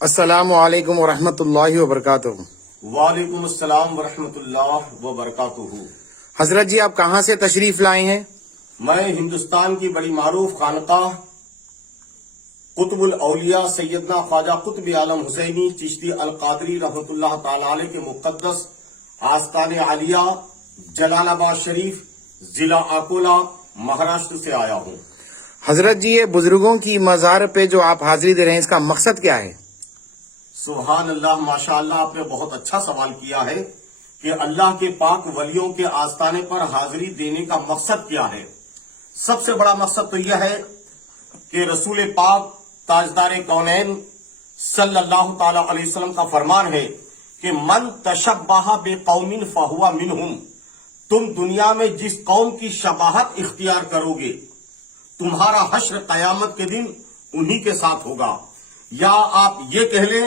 السلام علیکم ورحمۃ اللہ وبرکاتہ۔ وعلیکم السلام ورحمۃ اللہ وبرکاتہ۔ حضرت جی، آپ کہاں سے تشریف لائے ہیں؟ میں ہندوستان کی بڑی معروف خانقاہ قطب الاولیاء سیدنا خواجہ قطب عالم حسینی چشتی القادری رحمۃ اللہ تعالی علیہ کے مقدس آستان عالیہ جلال آباد شریف، ضلع اکولا، مہاراشٹر سے آیا ہوں۔ حضرت جی، یہ بزرگوں کی مزار پہ جو آپ حاضری دے رہے ہیں، اس کا مقصد کیا ہے؟ سبحان اللہ، ماشاء اللہ، آپ نے بہت اچھا سوال کیا ہے کہ اللہ کے پاک ولیوں کے آستانے پر حاضری دینے کا مقصد کیا ہے۔ سب سے بڑا مقصد تو یہ ہے کہ رسول پاک تاجدار کونین صلی اللہ تعالی علیہ وسلم کا فرمان ہے کہ من تشبہ بقوم فہو منہم، تم دنیا میں جس قوم کی شباہت اختیار کرو گے، تمہارا حشر قیامت کے دن انہی کے ساتھ ہوگا۔ یا آپ یہ کہہ لیں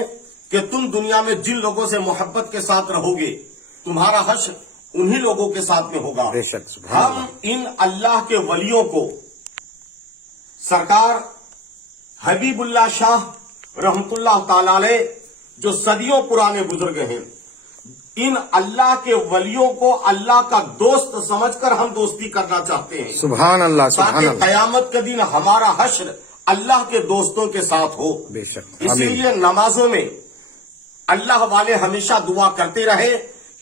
کہ تم دنیا میں جن لوگوں سے محبت کے ساتھ رہو گے، تمہارا حشر انہی لوگوں کے ساتھ میں ہوگا۔ بے شک، سبحان ہم ان اللہ کے ولیوں کو سرکار حبیب اللہ شاہ رحمت اللہ تعالی علیہ جو صدیوں پرانے بزرگ ہیں، ان اللہ کے ولیوں کو اللہ کا دوست سمجھ کر ہم دوستی کرنا چاہتے ہیں، سبحان اللہ، سبحان تاکہ اللہ، قیامت کے دن ہمارا حشر اللہ کے دوستوں کے ساتھ ہو۔ بے شک، اسی آمین۔ لیے نمازوں میں اللہ والے ہمیشہ دعا کرتے رہے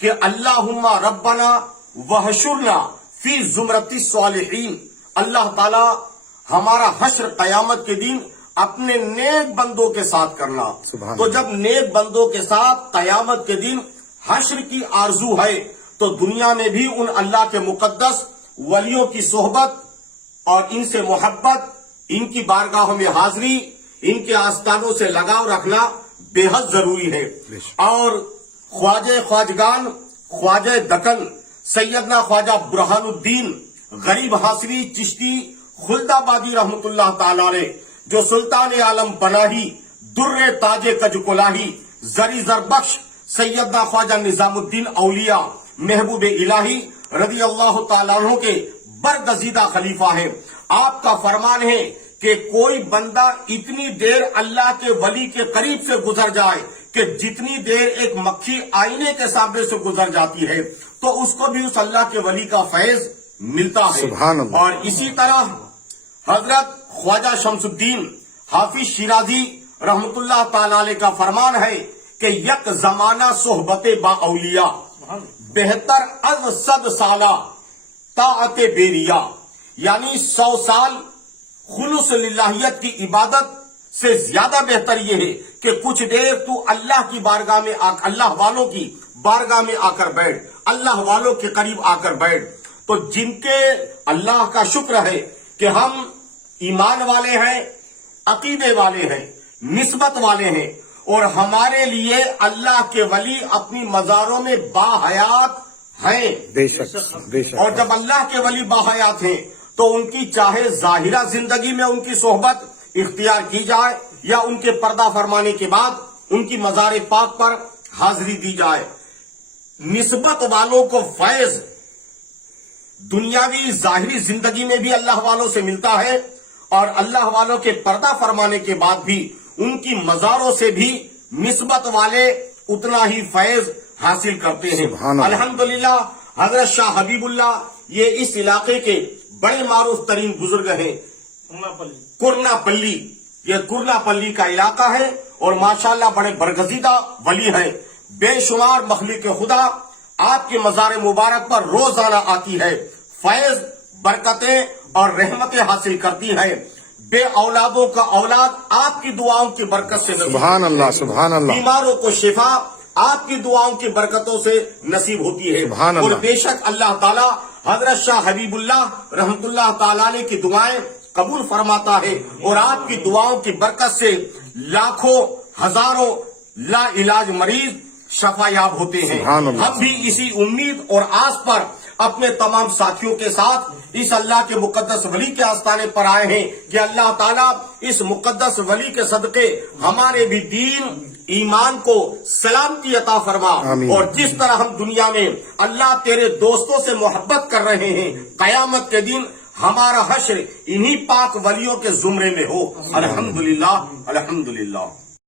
کہ اللہم ربنا وحشرنا فی زمرۃ الصالحین، اللہ تعالی ہمارا حشر قیامت کے دن اپنے نیک بندوں کے ساتھ کرنا۔ سبحان تو اللہ۔ جب نیک بندوں کے ساتھ قیامت کے دن حشر کی آرزو ہے، تو دنیا میں بھی ان اللہ کے مقدس ولیوں کی صحبت اور ان سے محبت، ان کی بارگاہوں میں حاضری، ان کے آستانوں سے لگاؤ رکھنا بے حد ضروری ہے۔ اور خواجہ خواجگان، خواجہ دکن سیدنا خواجہ برہان الدین غریب حاصری چشتی خلد آبادی رحمت اللہ تعالی علیہ، جو سلطان عالم پناہی در تاج کج کلاہی زری زربخش سیدنا خواجہ نظام الدین اولیاء محبوب الہی رضی اللہ تعالیٰ عنہ کے برگزیدہ خلیفہ ہیں۔ آپ کا فرمان ہے کہ کوئی بندہ اتنی دیر اللہ کے ولی کے قریب سے گزر جائے کہ جتنی دیر ایک مکھی آئینے کے سامنے سے گزر جاتی ہے، تو اس کو بھی اس اللہ کے ولی کا فیض ملتا ہے۔ سبحان اللہ۔ اور اسی طرح حضرت خواجہ شمس الدین حافظ شیرازی رحمت اللہ تعالی علیہ کا فرمان ہے کہ یک زمانہ صحبت با اولیاء بہتر از 100 سالہ طاعت بیریا، یعنی 100 سال خلوص للہیت کی عبادت سے زیادہ بہتر یہ ہے کہ کچھ دیر تو اللہ کی بارگاہ میں اللہ والوں کی بارگاہ میں آ کر بیٹھ، اللہ والوں کے قریب آ کر بیٹھ۔ تو جن کے اللہ کا شکر ہے کہ ہم ایمان والے ہیں، عقیدے والے ہیں، نسبت والے ہیں، اور ہمارے لیے اللہ کے ولی اپنی مزاروں میں باحیات ہیں۔ بے شک، بے شک۔ اور جب اللہ کے ولی باحیات ہیں تو ان کی چاہے ظاہرہ زندگی میں ان کی صحبت اختیار کی جائے یا ان کے پردہ فرمانے کے بعد ان کی مزار پاک پر حاضری دی جائے، نسبت والوں کو فیض دنیاوی ظاہری زندگی میں بھی اللہ والوں سے ملتا ہے، اور اللہ والوں کے پردہ فرمانے کے بعد بھی ان کی مزاروں سے بھی نسبت والے اتنا ہی فیض حاصل کرتے ہیں۔ سبحان اللہ۔ الحمدللہ حضرت شاہ حبیب اللہ یہ اس علاقے کے بڑے معروف ترین بزرگ ہیں۔ کرنا پلی، یہ کرنا پلی کا علاقہ ہے، اور ماشاءاللہ بڑے برگزیدہ ولی ہیں۔ بے شمار مخلوق خدا آپ کے مزار مبارک پر روزانہ آتی ہے، فیض، برکتیں اور رحمتیں حاصل کرتی ہیں۔ بے اولادوں کا اولاد آپ کی دعاؤں کی برکت سے نصیب سبحان ہوتی ہے۔ اللہ، سبحان اللہ۔ بیماروں کو شفا آپ کی دعاؤں کی برکتوں سے نصیب ہوتی ہے۔ سبحان اور اللہ۔ بے شک اللہ تعالیٰ حضرت شاہ حبیب اللہ رحمت اللہ تعالی علیہ کی دعائیں قبول فرماتا ہے، اور آپ کی دعاؤں کی برکت سے لاکھوں ہزاروں لا علاج مریض شفا یاب ہوتے ہیں۔ سبحان اللہ۔ ہم بھی اسی امید اور آس پر اپنے تمام ساتھیوں کے ساتھ اس اللہ کے مقدس ولی کے آستانے پر آئے ہیں کہ اللہ تعالیٰ اس مقدس ولی کے صدقے ہمارے بھی دین ایمان کو سلامتی عطا فرما، آمین۔ اور جس طرح ہم دنیا میں اللہ تیرے دوستوں سے محبت کر رہے ہیں، قیامت کے دن ہمارا حشر انہی پاک ولیوں کے زمرے میں ہو۔ الحمدللہ، الحمدللہ۔